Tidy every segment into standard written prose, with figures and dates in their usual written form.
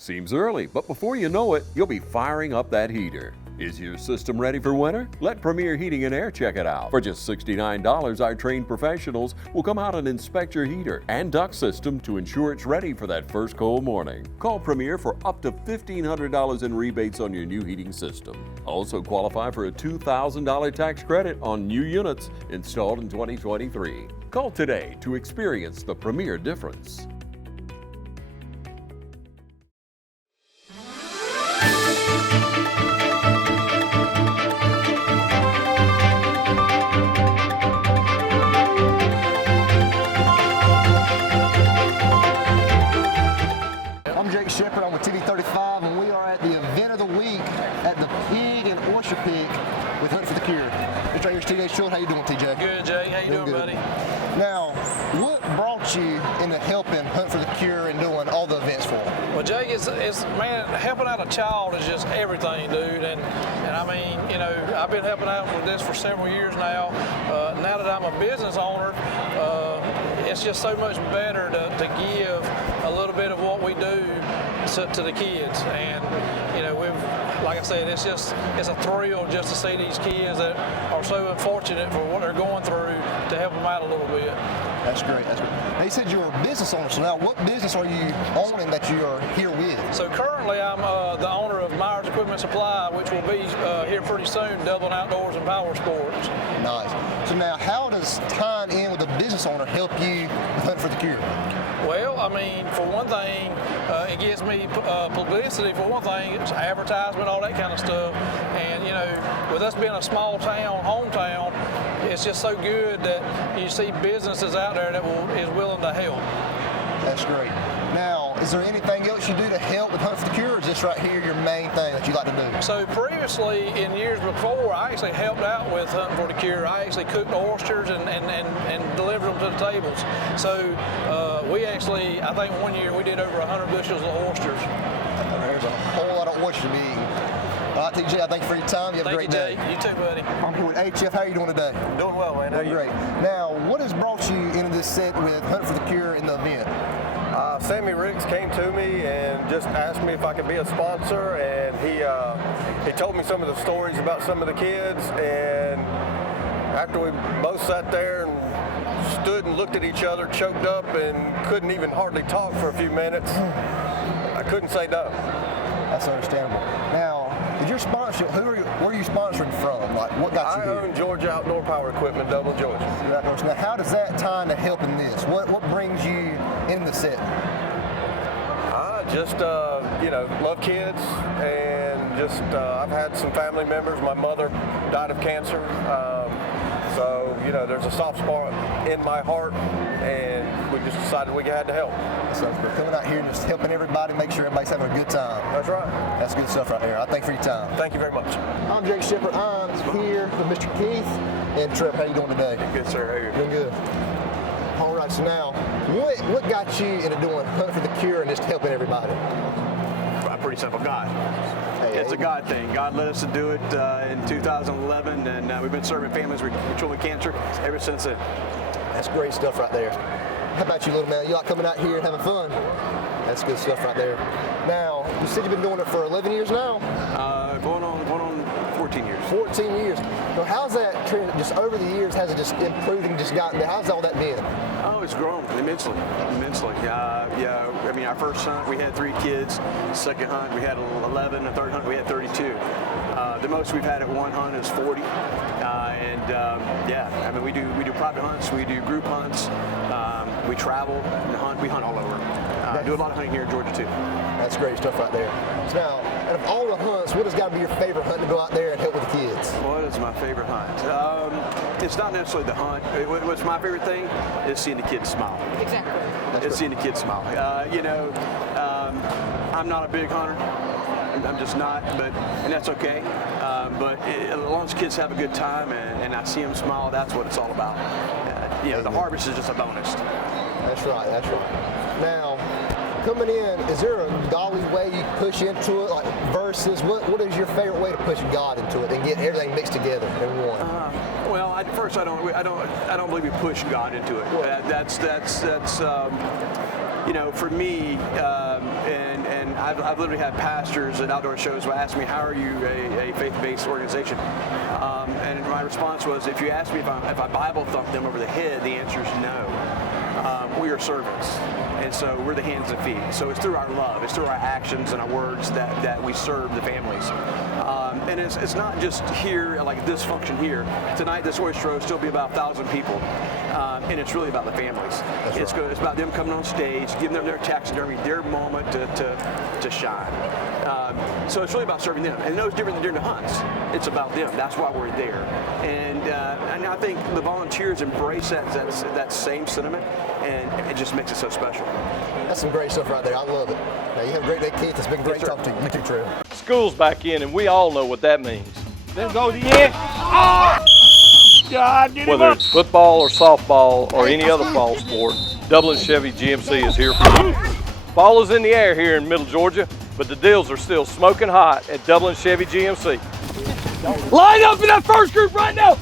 Seems early, but before you know it, you'll be firing up that heater. Is your system ready for winter? Let Premier Heating and Air check it out. For just $69, our trained professionals will come out and inspect your heater and duct system to ensure it's ready for that first cold morning. Call Premier for up to $1,500 in rebates on your new heating system. Also qualify for a $2,000 tax credit on new units installed in 2023. Call today to experience the Premier difference. I'm with TV 35, and we are at the event of the week at the Pig and Oyster Pick with Hunt for the Cure. It's right here's TJ Short. How you doing, TJ? Good, Jay. How you doing, buddy? Now, what brought you into helping Hunt for the Cure and doing all the events for them? Well, Jay, it's man, helping out a child is just everything, dude. And I mean, you know, I've been helping out with this for several years now. Now that I'm a business owner, it's just so much better to give a little bit of what we do to the kids. And you know, like I said, it's a thrill just to see these kids that are so unfortunate for what they're going through to help them out a little bit. That's great. That's great. Now, you said you're a business owner. So now, what business are you owning that you are here with? So currently, I'm the owner of Myers Equipment Supply, which will be here pretty soon, Dublin Outdoors and Power Sports. Nice. So now, how does tying in with a business owner help you with Hunt for the Cure? Well, I mean, for one thing, it gives me publicity. For one thing, it's advertisement, all that kind of stuff. And you know, with us being a small town, hometown, it's just so good that you see businesses out there that is willing to help. That's great. Now, is there anything else you do to help with Hunt for the Cure, or is this right here your main thing that you like to do? So previously, in years before, I actually helped out with Hunt for the Cure. I actually cooked oysters and delivered them to the tables. So we actually, I think one year we did over 100 bushels of oysters. There's a whole lot of oysters to be eaten. All right, TJ, I thank you for your time. You have a great day. You too, buddy. I'm here with HF. How are you doing today? Doing well, man. Doing great. Now, what has brought you into this set with Hunt for the Cure in the event? Sammy Riggs came to me and just asked me if I could be a sponsor, and he told me some of the stories about some of the kids, and after we both sat there and stood and looked at each other, choked up and couldn't even hardly talk for a few minutes, I couldn't say no. That's understandable. Now, did your sponsor, where are you sponsoring from? Like, what got you here? I own Georgia Outdoor Power Equipment, Dublin, Georgia. Now, how does that tie into helping this? What brings you in the set? I just, you know, love kids, and just, I've had some family members. My mother died of cancer. So, you know, there's a soft spot in my heart, and we just decided we had to help. So we're coming out here and just helping everybody, make sure everybody's having a good time. That's right. That's good stuff right there. I thank you for your time. Thank you very much. I'm Jake Shepard. I'm here with Mr. Keith and Trip. How you doing today? Good, sir. How are you? Doing good. All right, so now, what got you into doing Hunt for the Cure and just helping everybody? Pretty simple, God. It's a God thing. God led us to do it in 2011, and we've been serving families with children with cancer ever since then. That's great stuff right there. How about you, little man? You like coming out here and having fun? That's good stuff right there. Now, you said you've been doing it for 11 years now? Going on 14 years. 14 years. So how's that trend, just over the years, has it just improved and just gotten there? How's all that been? Oh, it's grown immensely. Yeah, I mean, our first hunt, we had 3 kids. Second hunt, we had 11. The third hunt, we had 32. The most we've had at one hunt is 40. Yeah, I mean, we do private hunts, we do group hunts, we travel and hunt. We hunt all over. Do a lot of hunting here in Georgia too. That's great stuff right there. So now, out of all the hunts, what has got to be your favorite hunt to go out there and help with the kids? What is my favorite hunt? It's not necessarily the hunt. What's my favorite thing is seeing the kids smile. Exactly. It's seeing the kids smile. You know, I'm not a big hunter. I'm just not, and that's okay. But as long as kids have a good time and I see them smile, that's what it's all about. You know, the harvest is just a bonus. That's right. That's right. Now, coming in, is there a godly way you push into it, like versus what is your favorite way to push God into it and get everything mixed together in one? Well, I don't believe we push God into it. That's you know, for me, and I've literally had pastors at outdoor shows who ask me, how are you a faith-based organization? And my response was, if you ask me if I Bible thump them over the head, the answer is no. We are servants. And so we're the hands and feet. So it's through our love, it's through our actions and our words that we serve the families. And it's not just here, like this function here. Tonight, this oyster roast still be about 1,000 people. And it's really about the families. It's about them coming on stage, giving them their taxidermy, their moment to shine. So it's really about serving them. And no, it's different than during the hunts. It's about them. That's why we're there. And I think the volunteers embrace that same sentiment, and it just makes it so special. That's some great stuff right there. I love it. Now, you have a great day, Keith. It's been great talking to you. You too, Trev. School's back in, and we all know what that means. Then go to the end. Oh! God, whether it's football or softball or any other fall sport, Dublin Chevy GMC is here for you. Fall is in the air here in Middle Georgia, but the deals are still smoking hot at Dublin Chevy GMC. Line up in that first group right now.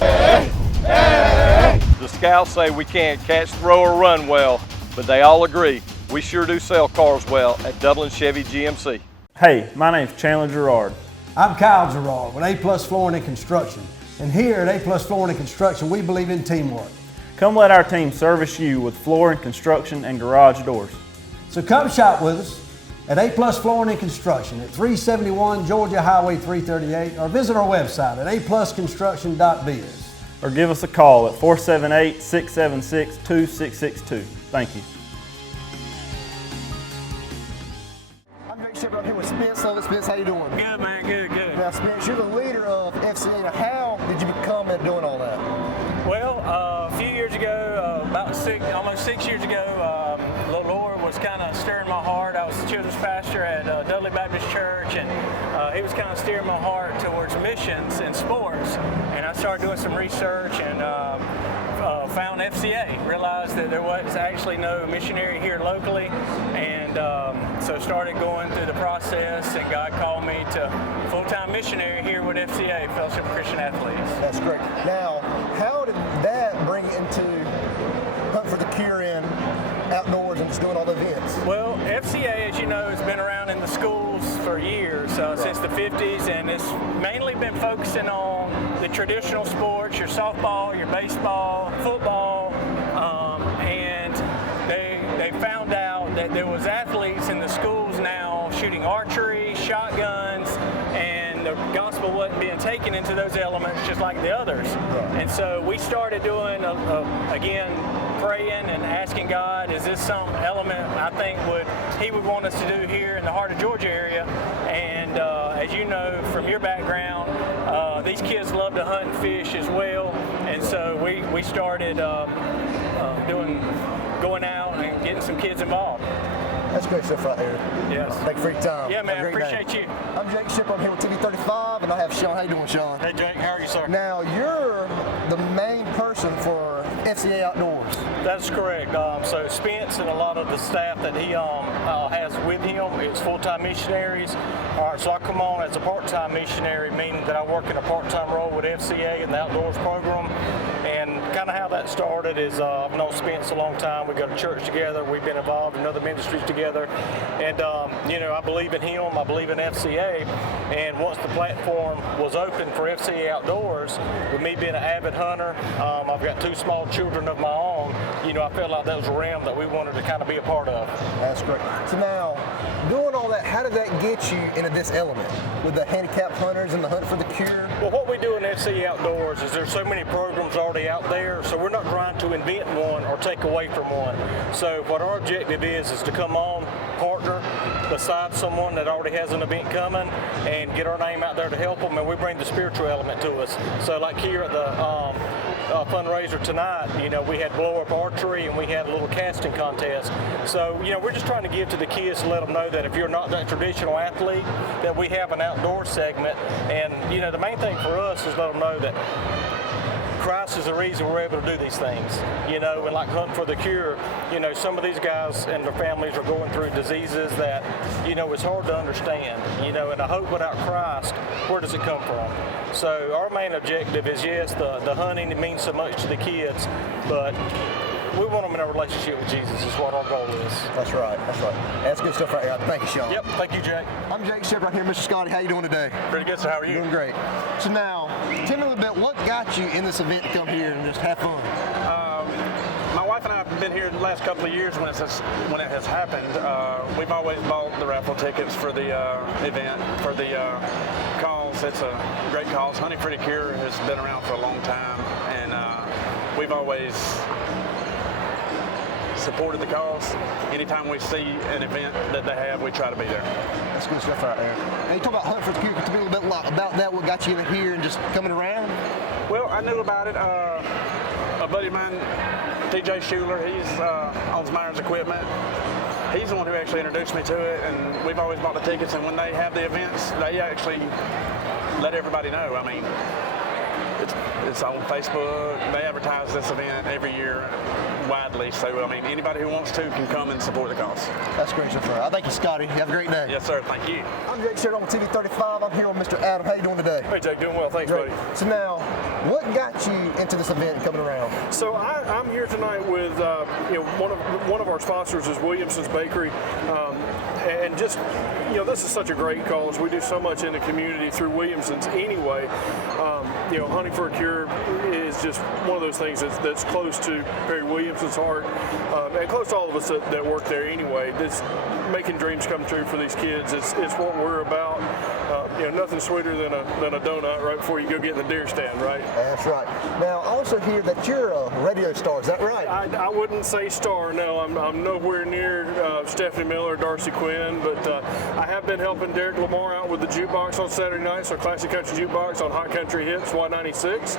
Hey, hey. The scouts say we can't catch, throw, or run well, but they all agree we sure do sell cars well at Dublin Chevy GMC. Hey, my name's Chandler Gerard. I'm Kyle Gerard with A+ Flooring and Construction. And here at A+ Flooring and Construction, we believe in teamwork. Come let our team service you with flooring, construction, and garage doors. So come shop with us at A+ Flooring and Construction at 371 Georgia Highway 338 or visit our website at aplusconstruction.biz. Or give us a call at 478-676-2662. Thank you. I'm here with Spence. So, Spence, how you doing? Good, man. Good. Now, Spence, you're the leader of FCA. Now, how did you become at doing all that? Well, a few years ago, almost 6 years ago, the Lord was kind of stirring my heart. I was the children's pastor at Dudley Baptist Church, and He was kind of steering my heart towards missions and sports. And I started doing some research and found FCA. Realized that there was actually no missionary here locally, and so started going through the process, and God called me to full-time missionary here with FCA, Fellowship of Christian Athletes. That's great. Now, how did that bring into Hunt for the Cure in outdoors and just doing all the events? Well, FCA, as you know, has been around in the schools for years, since the 50s, and it's mainly been focusing on the traditional sports, your softball, your baseball, football, and they found out that there was athletes in the schools now shooting archery, shotguns, and the gospel wasn't being taken into those elements just like the others. And so we started doing, again, praying and asking God, is this some element I think He would want us to do here in the heart of Georgia area? And as you know from your background, these kids love to hunt and fish as well, and so we started going out and getting some kids involved. That's great stuff right here. Yes. Thank you for your time. Yeah, man, Have a great appreciate day. you. I'm Jake Shipper. I'm here with TV35, and I have Sean. How you doing, Sean? Hey, Jake, how are you, sir? Now, you're the main person for FCA Outdoors. That's correct. So Spence and a lot of the staff that he has with him is full-time missionaries. All right, so I come on as a part-time missionary, meaning that I work in a part-time role with FCA in the outdoors program. And kind of how that started is I've known Spence a long time. We go to church together. We've been involved in other ministries together. And, I believe in him. I believe in FCA. And once the platform was open for FCA Outdoors, with me being an avid hunter, I've got 2 small children of my own, I felt like that was a realm that we wanted to kind of be a part of. That's great. So now, doing all that, how did that get you into this element with the handicapped hunters and the Hunt for the Cure? Well, what we do in FCA Outdoors is there's so many programs already out there, so we're not trying to invent one or take away from one. So what our objective is to come on, partner beside someone that already has an event coming and get our name out there to help them, and we bring the spiritual element to us. So like here at the fundraiser tonight, we had blow-up archery and we had a little casting contest. So, we're just trying to give to the kids to let them know that if you're not that traditional athlete, that we have an outdoor segment. And, the main thing for us is let them know that Christ is the reason we're able to do these things, and like Hunt for the Cure, some of these guys and their families are going through diseases that, it's hard to understand, and I hope without Christ, where does it come from? So our main objective is, yes, the hunting, it means so much to the kids, but we want them in a relationship with Jesus is what our goal is. That's right. That's good stuff right here. Thank you, Sean. Yep, thank you, Jake. I'm Jake Shepard right here, Mr. Scotty. How you doing today? Pretty good, sir. How are you? Doing great. So now, tell me a little bit, what got you in this event to come here and just have fun? My wife and I have been here the last couple of years when it has happened. We've always bought the raffle tickets for the event, for the cause. It's a great cause. Hunting for the Cure has been around for a long time, and we've always supported the cause. Anytime we see an event that they have, we try to be there. That's good stuff right there. Now you talk about Hunting for the Cure. Can you tell me a little bit about that? What got you in here and just coming around? Well, I knew about it. A buddy of mine, TJ Schuler, he's owns Myers Equipment. He's the one who actually introduced me to it, and we've always bought the tickets. And when they have the events, they actually let everybody know. I mean, it's on Facebook. They advertise this event every year widely. So, I mean, anybody who wants to can come and support the cause. That's great stuff. I thank you, Scotty. You have a great day. Yes, sir. Thank you. I'm Jake Shepard on TV 35. I'm here with Mr. Adam. How you doing today? Hey, Jake. Doing well. Thanks, Great. buddy. So now, what got you into this event and coming around? So I'm here tonight with one of our sponsors is Williamson's Bakery, and just this is such a great cause. We do so much in the community through Williamson's anyway. Hunting for a Cure is just one of those things that's close to Perry Williamson's heart, and close to all of us that work there anyway. This making dreams come true for these kids is what we're about. Nothing sweeter than a donut right before you go get in the deer stand, right? That's right. Now, I also hear that you're a radio star. Is that right? I wouldn't say star. No, I'm nowhere near Stephanie Miller or Darcy Quinn, but I have been helping Derek Lamar out with the jukebox on Saturday nights, our classic country jukebox on Hot Country Hits Y96,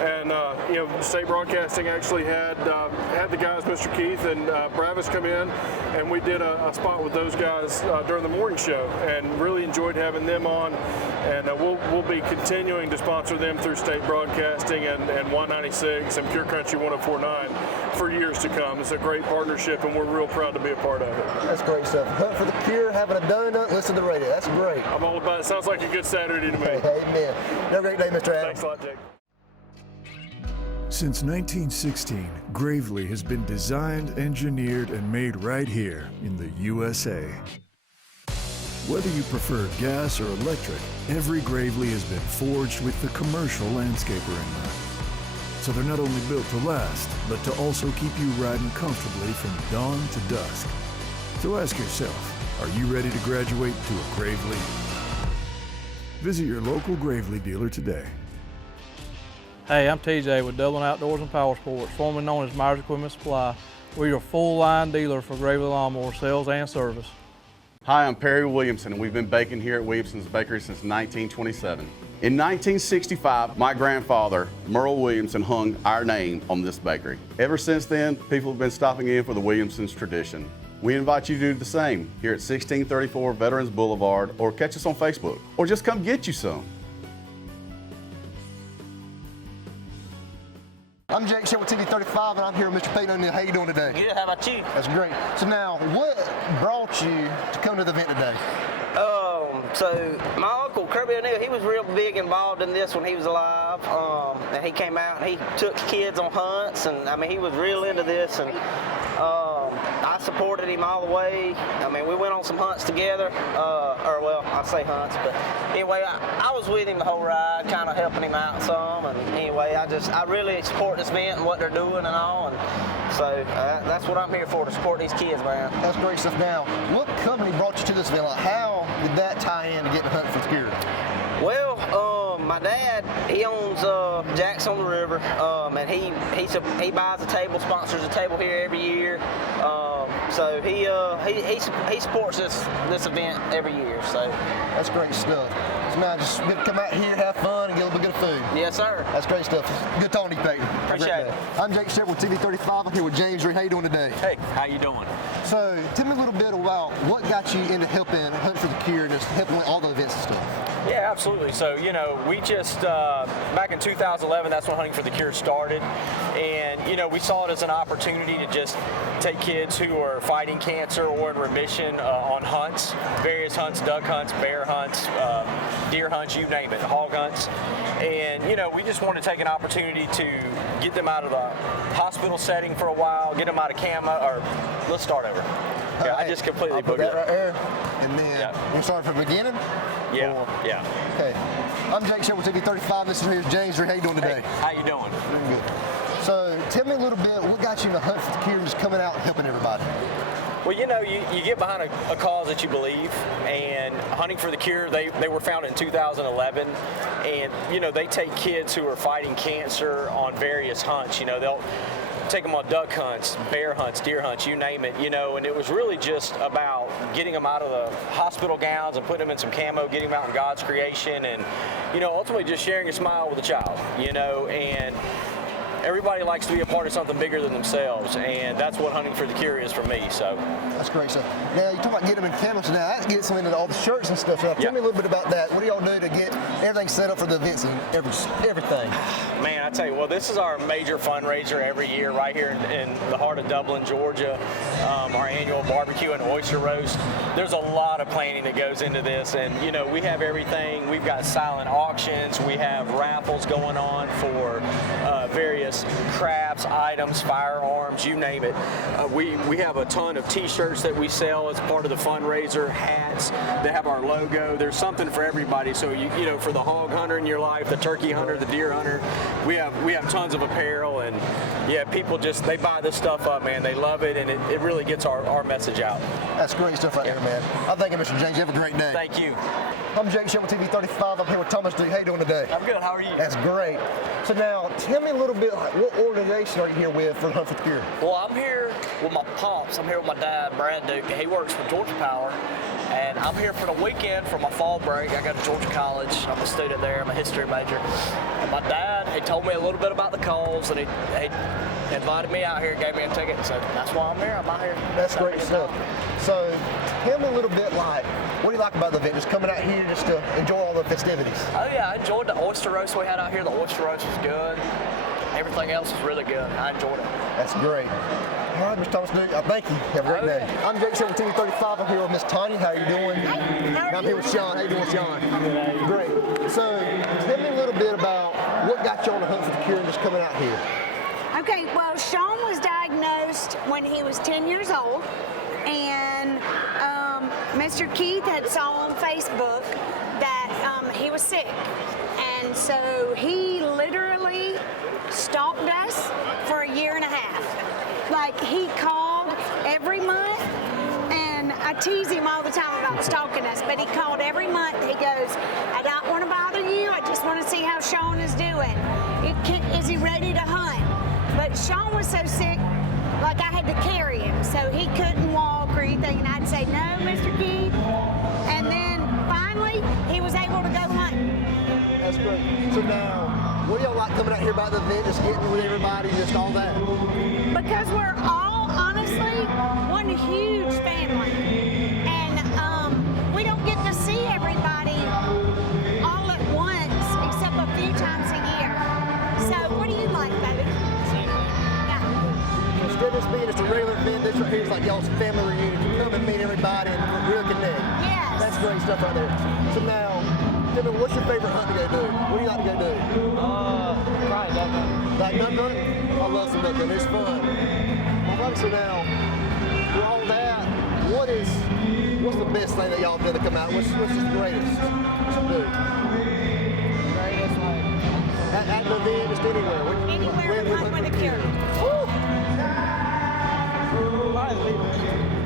and State Broadcasting actually had the guys, Mr. Keith and Bravis, come in, and we did a spot with those guys during the morning show, and really enjoyed having them on. And we'll be continuing to sponsor them through State Broadcasting and Y96 and Pure Country 104.9 for years to come. It's a great partnership, and we're real proud to be a part of it. That's great stuff. Hunt for the Cure, having a donut, listen to the radio. That's great. I'm all about it. Sounds like a good Saturday to me. Amen. Have a great day, Mr. Adam. Thanks a lot, Jake. Since 1916, Gravely has been designed, engineered, and made right here in the USA. Whether you prefer gas or electric, every Gravely has been forged with the commercial landscaper in mind. So they're not only built to last, but to also keep you riding comfortably from dawn to dusk. So ask yourself, are you ready to graduate to a Gravely? Visit your local Gravely dealer today. Hey, I'm TJ with Dublin Outdoors and Power Sports, formerly known as Myers Equipment Supply. We're your full-line dealer for Gravely lawnmower sales and service. Hi, I'm Perry Williamson, and we've been baking here at Williamson's Bakery since 1927. In 1965, my grandfather, Merle Williamson, hung our name on this bakery. Ever since then, people have been stopping in for the Williamson's tradition. We invite you to do the same here at 1634 Veterans Boulevard, or catch us on Facebook, or just come get you some. I'm Jake Shepard with TV 35, and I'm here with Mr. Peyton O'Neill. How you doing today? Good, how about you? That's great. So now, what brought you to come to the event today? So my uncle, Kirby O'Neill, he was real big involved in this when he was alive. And he came out and he took kids on hunts, and I mean, he was real into this, and I supported him all the way. I mean, we went on some hunts together, well, I say hunts, but anyway, I was with him the whole ride, kind of helping him out some, and anyway, I really support this event and what they're doing and all, and so that's what I'm here for, to support these kids, man. That's great stuff. Now, what company brought you to this event? Like, how did that tie in to getting Hunting for the Cure? Well, my dad, he owns Jack's on the River, and he buys a table, sponsors a table here every year. So he supports this event every year. So that's great stuff. So now just come out here, have fun, and get a little bit of food. Yes, sir. That's great stuff. Good talking to you, Peyton. Appreciate it. I'm Jake Shepard with TV 35. I'm here with James Reed. How you doing today? Hey, how you doing? So tell me a little bit about what got you into helping Hunt for the Cure and just helping with all the events and stuff. Yeah, absolutely. So, you know, we just, back in 2011, that's when Hunting for the Cure started. And, you know, we saw it as an opportunity to just take kids who are fighting cancer or in remission on hunts, various hunts, duck hunts, bear hunts, deer hunts, you name it, hog hunts. And, you know, we just want to take an opportunity to get them out of the hospital setting for a while, get them out of camo, or let's start over. Yeah, I just completely put boogered that right it. there. And then you start from the beginning? Yeah, Or- yeah. Okay. I'm Jake Sherwood, TV 35. This is here's James. How you doing today? Hey, how you doing? Good. So tell me a little bit, what got you in the Hunt for the Cure and just coming out and helping everybody? Well, you know, you get behind a cause that you believe, and Hunting for the Cure, they were founded in 2011, and, you know, they take kids who are fighting cancer on various hunts. You know, they'll take them on duck hunts, bear hunts, deer hunts, you name it, you know, and it was really just about getting them out of the hospital gowns and putting them in some camo, getting them out in God's creation, and, you know, ultimately just sharing a smile with a child, you know, and everybody likes to be a part of something bigger than themselves, and that's what Hunting for the Cure is for me. So that's great stuff. Now you talk about getting them in camos. Now that gets them into all the shirts and stuff. Now, tell me a little bit about that. What do y'all do to get everything set up for the events and everything? Man, I tell you, well, this is our major fundraiser every year right here in the heart of Dublin, Georgia. Our annual barbecue and oyster roast. There's a lot of planning that goes into this, and you know, we have everything. We've got silent auctions. We have raffles going on for various crafts, items, firearms, you name it. We have a ton of T-shirts that we sell as part of the fundraiser, hats that have our logo. There's something for everybody. So you know, for the hog hunter in your life, the turkey hunter, the deer hunter, we have tons of apparel, and yeah, people just they buy this stuff up, man. They love it, and it really gets our message out. That's great stuff right there, man. I thank you, Mr. James. You have a great day. Thank you. I'm Jake Sherwood, TV 35. I'm here with Thomas D. How you doing today? I'm good. How are you? That's great. So now, tell me a little bit, like, what organization are you here with for Hunt for the Cure? Well, I'm here with my pops. I'm here with my dad, Brad Duke. He works for Georgia Power. And I'm here for the weekend for my fall break. I go to Georgia College. I'm a student there. I'm a history major. And my dad, he told me a little bit about the cause, and he invited me out here and gave me a ticket. So that's why I'm here. I'm out here. That's great stuff. So tell me a little bit, like, what do you like about the event? Just coming out here just to enjoy all the festivities? Oh yeah, I enjoyed the oyster roast we had out here. The oyster roast was good. Everything else was really good. I enjoyed it. That's great. All right, Mr. Thomas Duke, thank you. Have a great day. I'm Jake Sherwood, TV 35. I'm here with Miss Tanya. How you doing? And I'm here with Sean. How you doing, Sean? Great. So tell me a little bit about what got you on the Hunt for the Cure and just coming out here. Okay, well, Sean was diagnosed when he was 10 years old, and Mr. Keith had saw on Facebook that he was sick, and so he literally stalked us for a year and a half. Like, he called every month, and I tease him all the time about stalking us, but he called every month. He goes, I don't want to bother you, I just want to see how Sean is doing. Is he ready to hunt? But Sean was so sick, like I had to carry him, so he couldn't walk or anything, and I'd say, no, Mr. Keith. And then finally, he was able to go hunting. That's great. So now, what do y'all like coming out here about the event, just getting with everybody, just all that? Because we're all, honestly, one huge family. And we don't get to see everybody all at once, except a few times a year. So what do you like, baby? Instead of this being just a regular event, this right here is like y'all's family reunion. You come and meet everybody and really connect. Yes. That's great stuff right there. So now, tell me, what's your favorite hunt to go do? What do you like to go do? Probably duck hunting. Like duck hunting? I love some duck hunting. It's fun. Well, so now, through all that, what's the best thing that y'all have done to come out? What's the greatest to do? Greatest, like... At the event, just anywhere. Anywhere we Hunt with the Cure.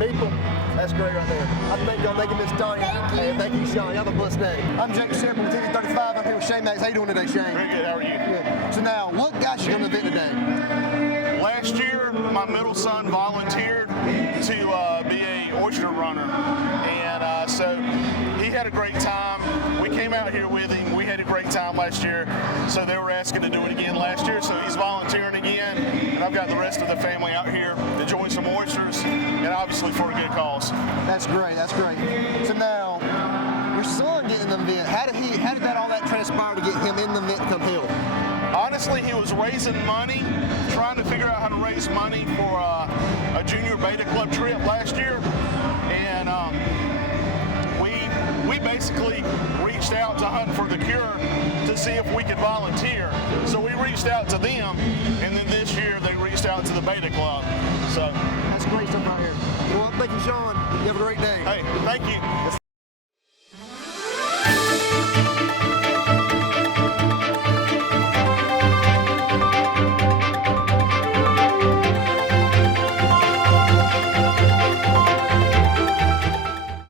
People. That's great right there. I thank y'all. Thank you, Miss Tanya. Thank you. Thank you, Sean. You have a blessed day. I'm Jake Sherwood from TV 35. I'm here with Shane Max. How you doing today, Shane? Very good. How are you? Good. So now, what got you on the event today? Last year, my middle son volunteered to be a oyster runner, and so he had a great time. We came out here with him. We had a great time last year, so they were asking to do it again last year, so he's volunteering again, and I've got the rest of the family out here enjoying some oysters, and obviously for a good cause. That's great. That's great. So now, your son getting the event, how did he raising money, trying to figure out how to raise money for a junior beta club trip last year, and we basically reached out to Hunt for the Cure to see if we could volunteer. So we reached out to them, and then this year they reached out to the beta club. So that's great stuff out here. Well, thank you, Sean. You have a great day. Hey, thank you.